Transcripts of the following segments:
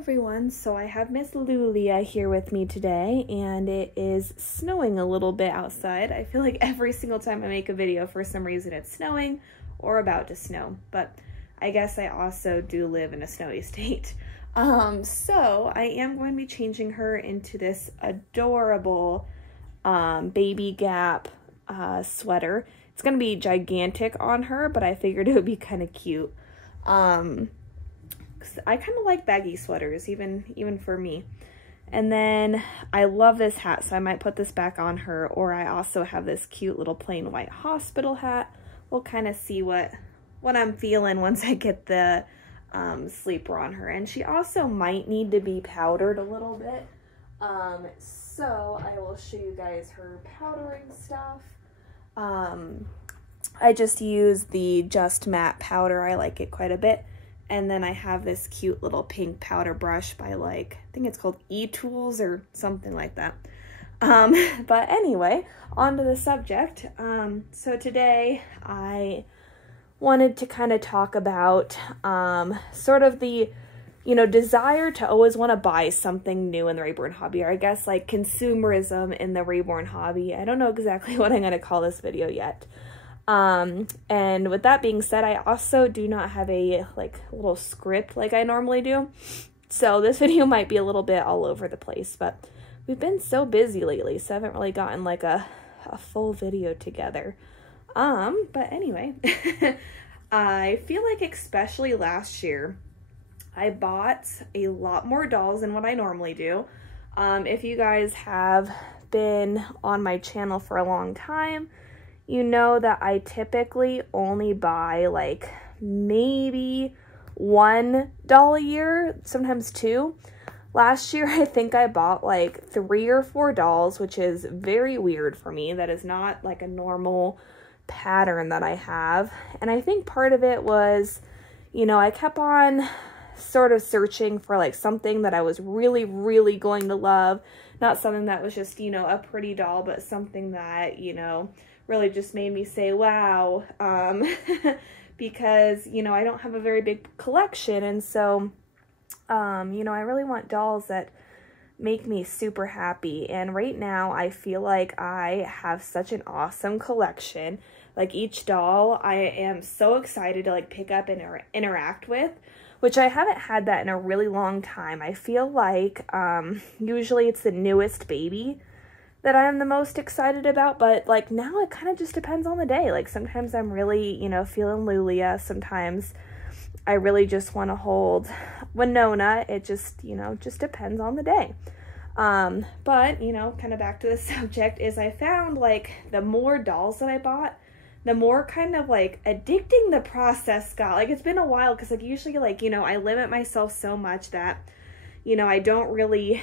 everyone. So I have Miss Lulia here with me today, and it is snowing a little bit outside. I feel like every single time I make a video, for some reason it's snowing or about to snow, but I guess I also do live in a snowy state. So I am going to be changing her into this adorable baby Gap sweater. It's going to be gigantic on her, but I figured it would be kind of cute. I kind of like baggy sweaters, even for me. And then I love this hat, so I might put this back on her, or I also have this cute little plain white hospital hat. We'll kind of see what I'm feeling once I get the sleeper on her. And she also might need to be powdered a little bit. So I will show you guys her powdering stuff. I just use the Just Matte powder. I like it quite a bit. And then I have this cute little pink powder brush by, like, I think it's called E-Tools or something like that. But anyway, on to the subject. So today I wanted to kind of talk about sort of the, desire to always want to buy something new in the Reborn hobby, or I guess like consumerism in the Reborn hobby. I don't know exactly what I'm going to call this video yet. And with that being said, I also do not have a little script like I normally do. So this video might be a little bit all over the place, but we've been so busy lately, so I haven't really gotten like a full video together. But anyway, I feel like especially last year, I bought a lot more dolls than what I normally do. If you guys have been on my channel for a long time, you know that I typically only buy like maybe one doll a year, sometimes two. Last year, I think I bought like 3 or 4 dolls, which is very weird for me. That is not like a normal pattern that I have. And I think part of it was, I kept on sort of searching for like something that I was really, really going to love. Not something that was just, a pretty doll, but something that, really just made me say, wow, because, I don't have a very big collection. And so, I really want dolls that make me super happy. And right now I feel like I have such an awesome collection. Like each doll I am so excited to like pick up and interact with, which I haven't had that in a really long time. I feel like usually it's the newest baby that I am the most excited about, but like now it kind of just depends on the day. Like sometimes I'm really, feeling Lulia. Sometimes I really just want to hold Winona. It just, just depends on the day. But, kind of back to the subject is I found like the more dolls that I bought, the more kind of like addicting the process got. Like it's been a while because like usually like, I limit myself so much that, I don't really,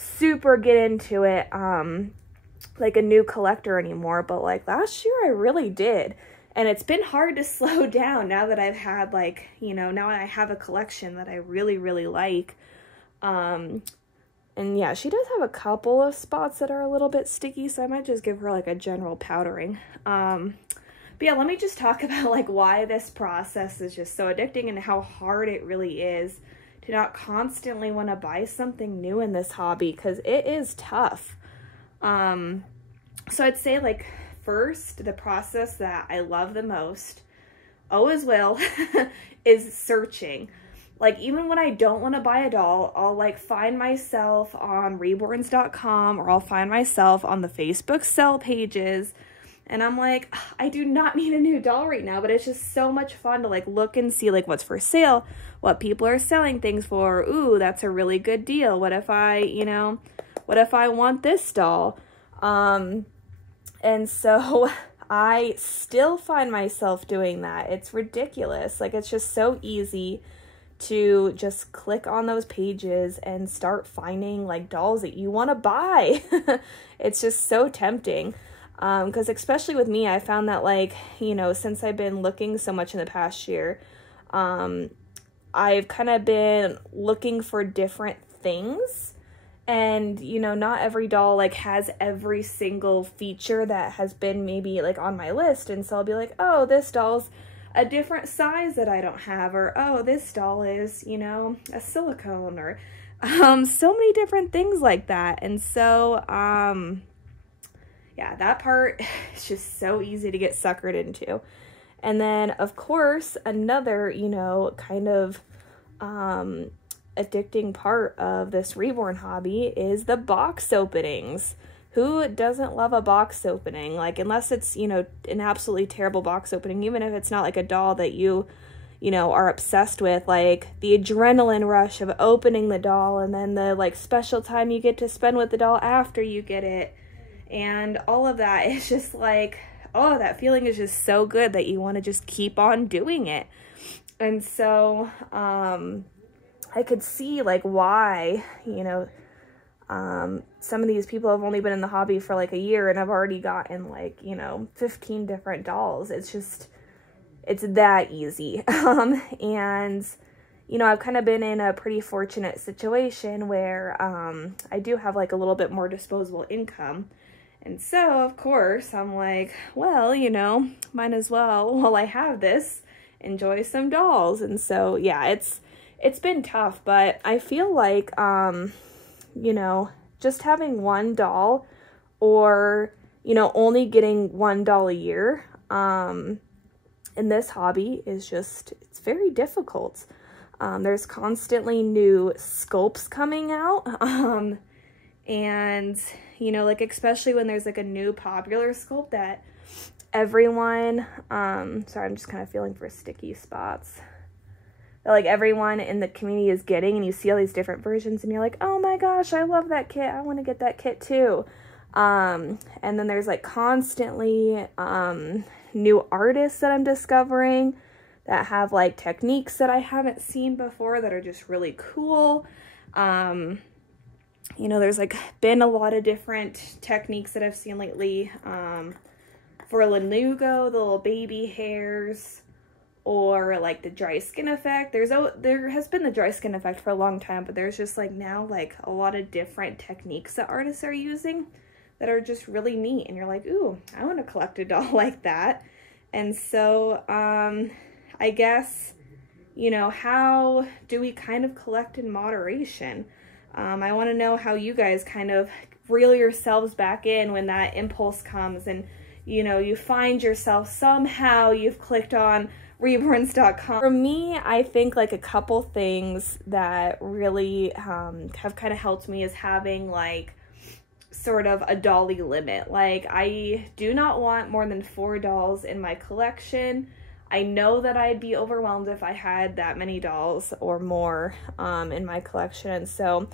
super get into it like a new collector anymore. But like last year I really did. And it's been hard to slow down now that I've had like, now I have a collection that I really, really like. And yeah, she does have a couple of spots that are a little bit sticky, so I might just give her like a general powdering. But yeah, let me just talk about like why this process is just so addicting and how hard it really is to not constantly want to buy something new in this hobby, because it is tough. So I'd say like first, the process that I love the most, always will, is searching. Like, even when I don't want to buy a doll, I'll, like, find myself on Reborns.com, or I'll find myself on the Facebook sell pages, and I'm like, I do not need a new doll right now, but it's just so much fun to, like, look and see, like, what's for sale, what people are selling things for. Ooh, that's a really good deal. What if I, what if I want this doll? And so I still find myself doing that. It's ridiculous. Like, it's just so easy to just click on those pages and start finding like dolls that you want to buy. It's just so tempting. Because especially with me, I found that like, since I've been looking so much in the past year, I've kind of been looking for different things. And, not every doll like has every single feature that has been maybe like on my list. And so I'll be like, oh, this doll's a different size that I don't have, or, oh, this doll is, you know, a silicone, or so many different things like that. And so, yeah, that part is just so easy to get suckered into. And then, of course, another, you know, kind of addicting part of this Reborn hobby is the box openings. Who doesn't love a box opening? Like, unless it's, you know, an absolutely terrible box opening, even if it's not like a doll that you know, are obsessed with, like the adrenaline rush of opening the doll, and then the like special time you get to spend with the doll after you get it, and all of that is just like, oh, that feeling is just so good that you want to just keep on doing it. And so I could see like why, you know, some of these people have only been in the hobby for like a year and have already gotten like, you know, 15 different dolls. It's just, it's that easy. And, you know, I've kind of been in a pretty fortunate situation where I do have like a little bit more disposable income. And so, of course, I'm like, well, you know, might as well, while I have this, enjoy some dolls. And so, yeah, it's been tough, but I feel like, you know, just having one doll, or, you know, only getting one doll a year, in this hobby is just, it's very difficult. There's constantly new sculpts coming out, and, you know, like, especially when there's like a new popular sculpt that everyone, sorry, I'm just kind of feeling for sticky spots, that like everyone in the community is getting, and you see all these different versions and you're like, oh my gosh, I love that kit, I want to get that kit too. And then there's like constantly new artists that I'm discovering that have like techniques that I haven't seen before that are just really cool. You know, there's like been a lot of different techniques that I've seen lately, for Lanugo, the little baby hairs, or like the dry skin effect. There has been the dry skin effect for a long time, but there's just like now like a lot of different techniques that artists are using that are just really neat, and you're like, ooh, I want to collect a doll like that. And so I guess, you know, how do we kind of collect in moderation? I want to know how you guys kind of reel yourselves back in when that impulse comes, and, you know, you find yourself somehow you've clicked on Reborns.com. For me, I think like a couple things that really have kind of helped me is having like sort of a dolly limit. Like, I do not want more than 4 dolls in my collection. I know that I'd be overwhelmed if I had that many dolls or more in my collection. And so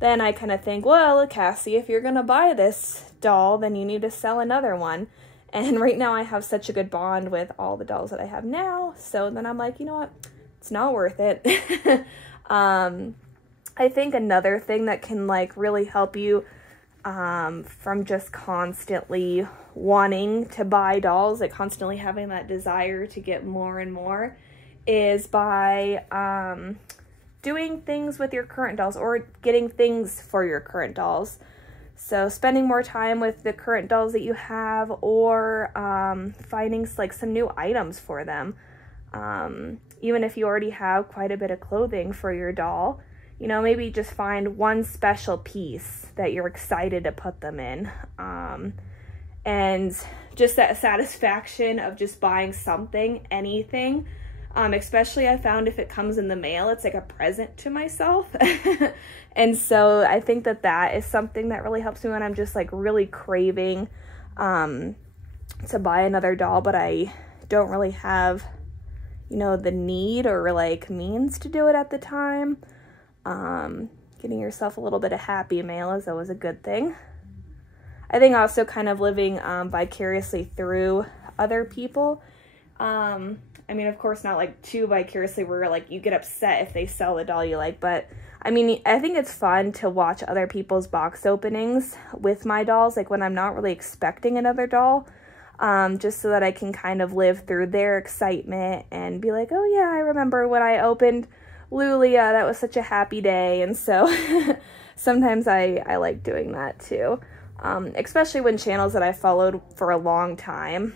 then I kind of think, well, Cassie, if you're gonna buy this doll, then you need to sell another one. And right now I have such a good bond with all the dolls that I have now. So then I'm like, you know what? It's not worth it. I think another thing that can like really help you from just constantly wanting to buy dolls, like constantly having that desire to get more and more, is by doing things with your current dolls, or getting things for your current dolls. So spending more time with the current dolls that you have, or finding like some new items for them. Even if you already have quite a bit of clothing for your doll, you know, maybe just find one special piece that you're excited to put them in. And just that satisfaction of just buying something, anything. Especially I found if it comes in the mail, it's like a present to myself. And so I think that that is something that really helps me when I'm just like really craving to buy another doll, but I don't really have, you know, the need or like means to do it at the time. Getting yourself a little bit of happy mail is always a good thing. I think also kind of living vicariously through other people. I mean, of course, not like too vicariously where like you get upset if they sell the doll you like, but I mean, I think it's fun to watch other people's box openings with my dolls, like when I'm not really expecting another doll, just so that I can kind of live through their excitement and be like, oh yeah, I remember when I opened Lulia, that was such a happy day. And so sometimes I like doing that too, especially when channels that I followed for a long time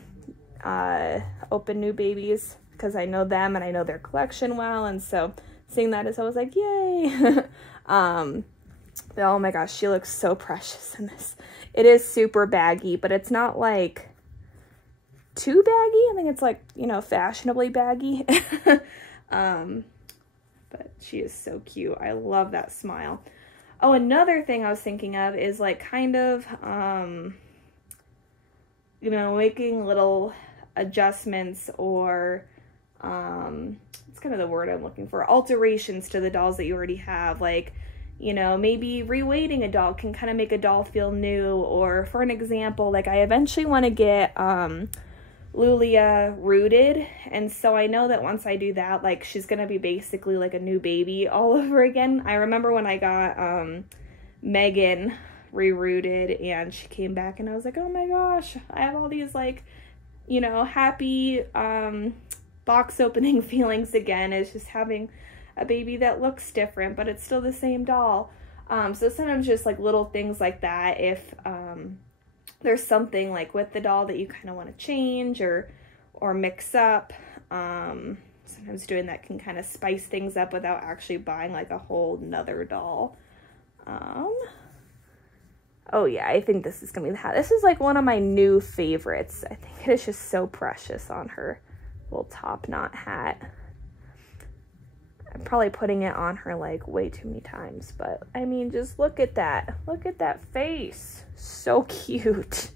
open new babies. because I know them and I know their collection well, and so seeing that is always like, yay. But oh my gosh, she looks so precious in this. It is super baggy, but it's not like too baggy. I think it's like, you know, fashionably baggy. But she is so cute. I love that smile. Oh, another thing I was thinking of is like kind of, you know, making little adjustments or, it's kind of the word I'm looking for, alterations to the dolls that you already have. Like, you know, maybe reweighting a doll can kind of make a doll feel new. Or for an example, like I eventually want to get, Lulia rooted, and so I know that once I do that, like, she's gonna be basically like a new baby all over again. I remember when I got Megan re-rooted and she came back and I was like, oh my gosh, I have all these like, you know, happy box opening feelings again. It's just having a baby that looks different, but it's still the same doll. So sometimes just like little things like that, if there's something like with the doll that you kind of want to change or mix up. Sometimes doing that can kind of spice things up without actually buying like a whole nother doll. Oh yeah, I think this is gonna be the hat. This is like one of my new favorites. I think it is just so precious on her little top knot hat. I'm probably putting it on her like way too many times, but I mean, just look at that. Look at that face. So cute.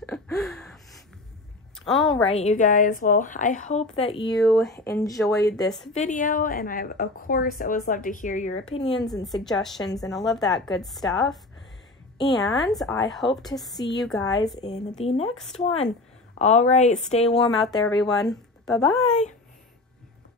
All right, you guys. Well, I hope that you enjoyed this video, and I, of course, always love to hear your opinions and suggestions and all of that good stuff. And I hope to see you guys in the next one. All right, stay warm out there, everyone. Bye-bye.